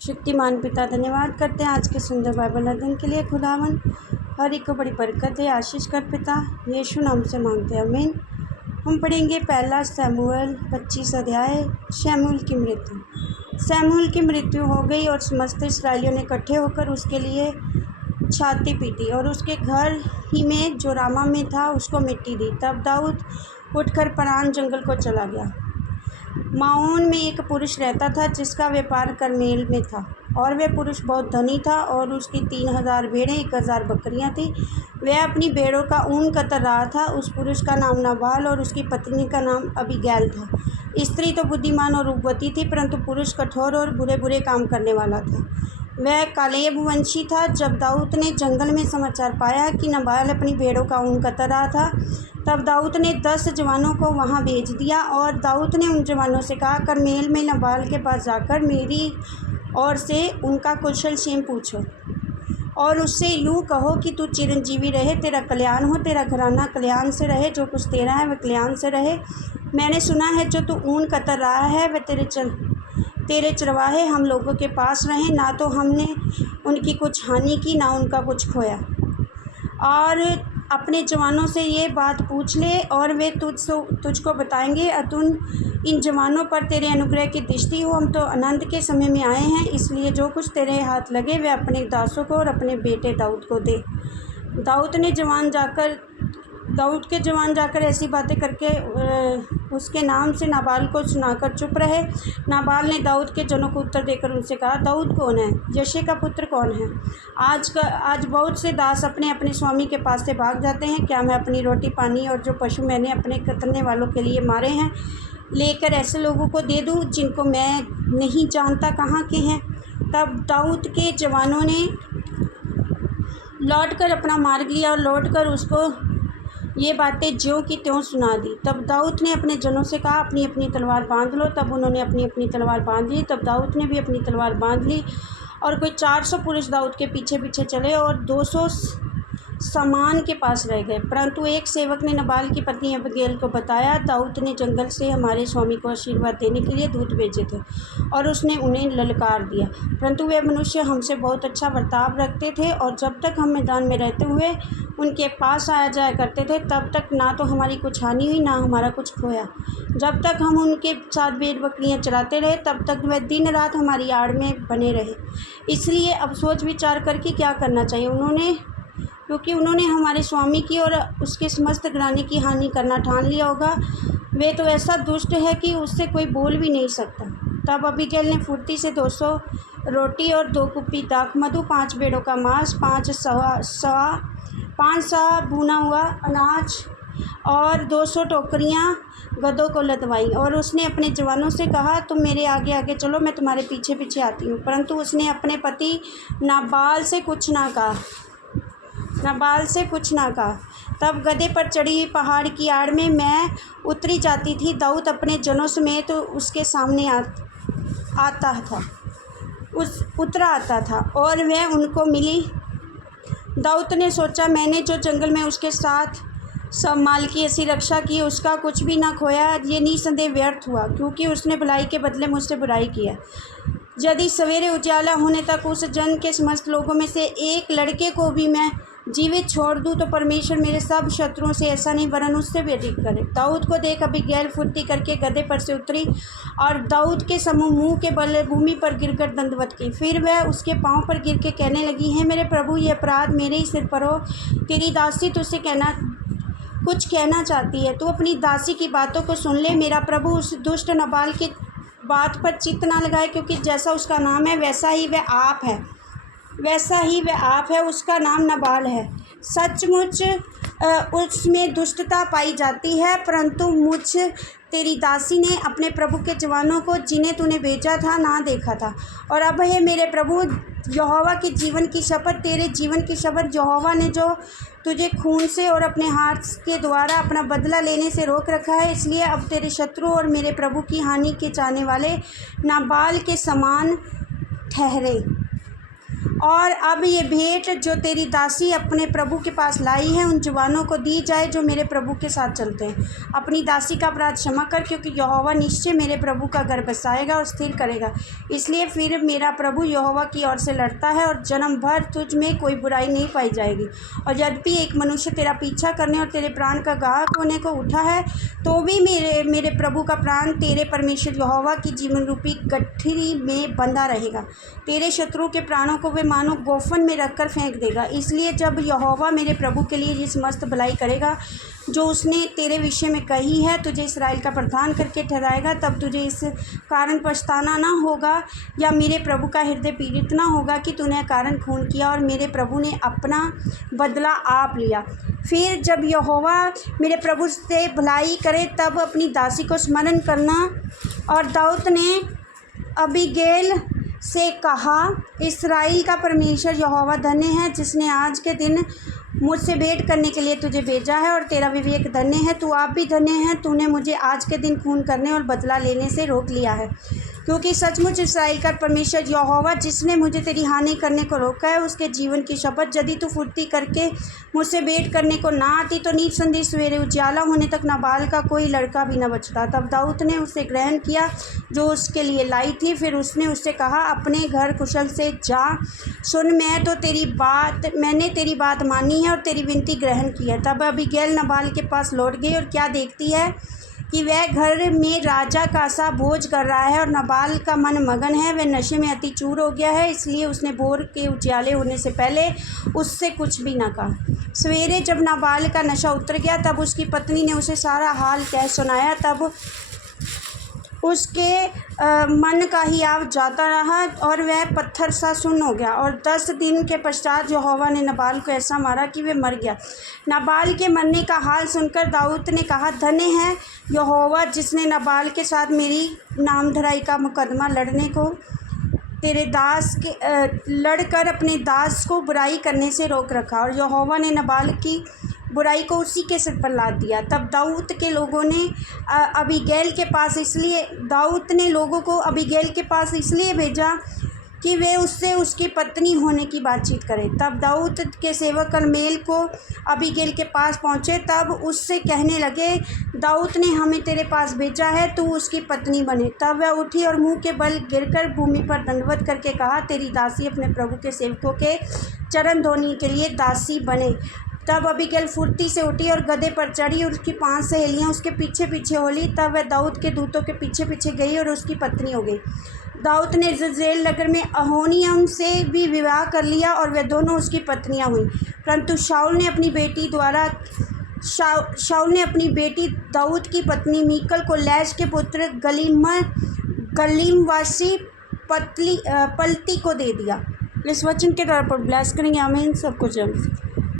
शक्तिमान पिता धन्यवाद करते हैं आज के सुंदर बाइबल अध्ययन के लिए। खुदावन हर एक को बड़ी बरकत दे, आशीष कर पिता, यीशु नाम से मांगते हैं, आमीन। हम पढ़ेंगे पहला शमूएल 25 अध्याय। शमूएल की मृत्यु। शमूएल की मृत्यु हो गई और समस्त इस्राएलियों ने इकट्ठे होकर उसके लिए छाती पीटी और उसके घर ही में जो रामा में था उसको मिट्टी दी। तब दाऊद उठकर परान जंगल को चला गया। माओन में एक पुरुष रहता था जिसका व्यापार करमेल में था, और वह पुरुष बहुत धनी था और उसकी 3000 भेड़ें 1000 बकरियां थीं। वह अपनी भेड़ों का ऊन कतर रहा था। उस पुरुष का नाम नाबाल और उसकी पत्नी का नाम अबीगैल था। स्त्री तो बुद्धिमान और रूपवती थी, परंतु पुरुष कठोर और बुरे बुरे काम करने वाला था। वह कालेब वंशी था। जब दाऊद ने जंगल में समाचार पाया कि नाबाल अपनी भेड़ों का ऊन कतर रहा था, तब दाऊद ने 10 जवानों को वहां भेज दिया। और दाऊद ने उन जवानों से कहा, करमेल में नाबाल के पास जाकर मेरी ओर से उनका कुशल क्षेम पूछो और उससे यूँ कहो कि तू चिरंजीवी रहे, तेरा कल्याण हो, तेरा घराना कल्याण से रहे, जो कुछ तेरा है वह कल्याण से रहे। मैंने सुना है जो तू ऊन कतर रहा है वह तेरे चरवाहे हम लोगों के पास रहे, ना तो हमने उनकी कुछ हानि की ना उनका कुछ खोया। और अपने जवानों से ये बात पूछ ले और वे तुझको बताएंगे। अतुन इन जवानों पर तेरे अनुग्रह की दृष्टि हो। हम तो आनंद के समय में आए हैं, इसलिए जो कुछ तेरे हाथ लगे वे अपने दासों को और अपने बेटे दाऊद को दे। दाऊद के जवान जाकर ऐसी बातें करके उसके नाम से नाबाल को सुनाकर चुप रहे। नाबाल ने दाऊद के जनों को उत्तर देकर उनसे कहा, दाऊद कौन है? यशे का पुत्र कौन है? आज बहुत से दास अपने अपने स्वामी के पास से भाग जाते हैं। क्या मैं अपनी रोटी पानी और जो पशु मैंने अपने कतरने वालों के लिए मारे हैं लेकर ऐसे लोगों को दे दूँ जिनको मैं नहीं जानता कहाँ के हैं? तब दाऊद के जवानों ने लौटकर अपना मार्ग लिया और लौटकर उसको ये बातें ज्यों की त्यों सुना दी। तब दाऊद ने अपने जनों से कहा, अपनी अपनी तलवार बांध लो। तब उन्होंने अपनी अपनी तलवार बांध ली। तब दाऊद ने भी अपनी तलवार बांध ली और कोई 400 पुरुष दाऊद के पीछे पीछे चले और 200 सामान के पास रह गए। परंतु एक सेवक ने नाबाल की पत्नी अबीगैल को बताया, दाऊद ने जंगल से हमारे स्वामी को आशीर्वाद देने के लिए दूत भेजे थे और उसने उन्हें ललकार दिया, परंतु वे मनुष्य हमसे बहुत अच्छा बर्ताव रखते थे और जब तक हम मैदान में रहते हुए उनके पास आया जाया करते थे तब तक ना तो हमारी कुछ हानि हुई ना हमारा कुछ खोया। जब तक हम उनके साथ भेड़ बकरियां चराते रहे तब तक वह दिन रात हमारी आड़ में बने रहे। इसलिए अब सोच विचार करके क्या करना चाहिए, क्योंकि उन्होंने हमारे स्वामी की और उसके समस्त घराने की हानि करना ठान लिया होगा। वे तो ऐसा दुष्ट है कि उससे कोई बोल भी नहीं सकता। तब अबीगैल ने फुर्ती से 200 रोटी और 2 कुप्पी दाख मधु, 5 भेड़ों का मांस, 5 सा भुना हुआ अनाज और 200 टोकरियां गधों को लदवाई। और उसने अपने जवानों से कहा, तुम मेरे आगे आगे चलो, मैं तुम्हारे पीछे पीछे आती हूँ। परंतु उसने अपने पति नाबाल से कुछ ना कहा। तब गधे पर चढ़ी हुई पहाड़ की आड़ में मैं उतरी जाती थी। दाऊद अपने जनों समेत उसके सामने उतरा आता था और वह उनको मिली। दाऊद ने सोचा, मैंने जो जंगल में उसके साथ सब माल की ऐसी रक्षा की उसका कुछ भी ना खोया। ये निसंदेह व्यर्थ हुआ, क्योंकि उसने भलाई के बदले मुझसे बुराई किया। यदि सवेरे उजाला होने तक उस जन के समस्त लोगों में से एक लड़के को भी मैं जीवित छोड़ दूं तो परमेश्वर मेरे सब शत्रुओं से ऐसा नहीं वरन उससे भी अधिक करे। दाऊद को देख अबीगैल फुर्ती करके गधे पर से उतरी और दाऊद के समूह मुंह के बल भूमि पर गिरकर दंडवत की। फिर वह उसके पांव पर गिर के कहने लगी, है मेरे प्रभु, ये अपराध मेरे ही सिर पर हो। तेरी दासी तुझसे कुछ कहना चाहती है, तू अपनी दासी की बातों को सुन ले। मेरा प्रभु उस दुष्ट नाबाल की बात पर चित्त ना लगाए, क्योंकि जैसा उसका नाम है वैसा ही वह आप है। उसका नाम नाबाल है। सचमुच उसमें दुष्टता पाई जाती है, परंतु मुझ तेरी दासी ने अपने प्रभु के जवानों को जिन्हें तूने भेजा था ना देखा था। और अब है मेरे प्रभु, यहोवा के जीवन की शपथ, तेरे जीवन की शपथ, यहोवा ने जो तुझे खून से और अपने हाथ के द्वारा अपना बदला लेने से रोक रखा है, इसलिए अब तेरे शत्रु और मेरे प्रभु की हानि के चाहने वाले नाबाल के समान ठहरे। और अब ये भेंट जो तेरी दासी अपने प्रभु के पास लाई है उन जवानों को दी जाए जो मेरे प्रभु के साथ चलते हैं। अपनी दासी का अपराध क्षमा कर, क्योंकि यहोवा निश्चय मेरे प्रभु का घर बसाएगा और स्थिर करेगा। इसलिए फिर मेरा प्रभु यहोवा की ओर से लड़ता है और जन्म भर तुझ में कोई बुराई नहीं पाई जाएगी। और यद्यपि एक मनुष्य तेरा पीछा करने और तेरे प्राण का गाहक होने को उठा है, तो भी मेरे प्रभु का प्राण तेरे परमेश्वर यहोवा की जीवन रूपी गठरी में बंधा रहेगा। तेरे शत्रुओं के प्राणों को वे मानो गोफन में रखकर फेंक देगा। इसलिए जब यहोवा मेरे प्रभु के लिए इस मस्त भलाई करेगा जो उसने तेरे विषय में कही है, तुझे इस्राएल का प्रधान करके ठहराएगा, तब तुझे इस कारण पछताना ना होगा या मेरे प्रभु का हृदय पीड़ित ना होगा कि तूने कारण खून किया और मेरे प्रभु ने अपना बदला आप लिया। फिर जब यहोवा मेरे प्रभु से भलाई करे तब अपनी दासी को स्मरण करना। और दाऊद ने अबीगैल से कहा, इस्राएल का परमेश्वर यहोवा धन्य है जिसने आज के दिन मुझसे भेंट करने के लिए तुझे भेजा है, और तेरा विवेक धन्य है, तू आप भी धन्य है। तूने मुझे आज के दिन खून करने और बदला लेने से रोक लिया है, क्योंकि सचमुच इस्राएल का परमेश्वर यहोवा जिसने मुझे तेरी हानि करने को रोका है, उसके जीवन की शपथ, यदि तू फुर्ती करके मुझसे भेंट करने को ना आती तो निस्संदेह सवेरे उजाला होने तक नाबाल का कोई लड़का भी न बचता। तब दाऊद ने उसे ग्रहण किया जो उसके लिए लाई थी। फिर उसने उससे कहा, अपने घर कुशल से जा। सुन, मैंने तेरी बात मानी है और तेरी विनती ग्रहण की है। तब अबीगैल नाबाल के पास लौट गई और क्या देखती है कि वह घर में राजा का सा भोज कर रहा है और नाबाल का मन मगन है। वह नशे में अति चूर हो गया है, इसलिए उसने भोर के उजियाले होने से पहले उससे कुछ भी न कहा। सवेरे जब नाबाल का नशा उतर गया तब उसकी पत्नी ने उसे सारा हाल कह सुनाया। तब उसके मन का हियाव जाता रहा और वह पत्थर सा सुन्न हो गया। और 10 दिन के पश्चात यहोवा ने नाबाल को ऐसा मारा कि वह मर गया। नाबाल के मरने का हाल सुनकर दाऊद ने कहा, धन्य है यहोवा जिसने नाबाल के साथ मेरी नामधराई का मुकदमा लड़ने को तेरे दास के लड़कर अपने दास को बुराई करने से रोक रखा, और यहोवा ने नाबाल की बुराई को उसी के सिर पर लाद दिया। तब दाऊद ने लोगों को अबीगैल के पास इसलिए भेजा कि वे उससे उसकी पत्नी होने की बातचीत करें। तब दाऊद के सेवक कर्मेल को अबीगैल के पास पहुँचे। तब उससे कहने लगे, दाऊद ने हमें तेरे पास भेजा है, तू उसकी पत्नी बने। तब वह उठी और मुंह के बल गिरकर भूमि पर दंडवत करके कहा, तेरी दासी अपने प्रभु के सेवकों के चरण धोने के लिए दासी बने। तब अबीगैल फुर्ती से उठी और गधे पर चढ़ी और उसकी 5 सहेलियाँ उसके पीछे पीछे हो ली। तब वह दाऊद के दूतों के पीछे पीछे गई और उसकी पत्नी हो गई। दाऊद ने यिज्रेल नगर में अहोनियम से भी विवाह कर लिया और वे दोनों उसकी पत्नियां हुईं। परंतु शाऊल ने अपनी बेटी दाऊद की पत्नी मीकल को लैश के पुत्र गलीमवासी पलती को दे दिया। इस वचन के द्वारा पर ब्लेस करेंगे। आमीन। सबको जय मसीह।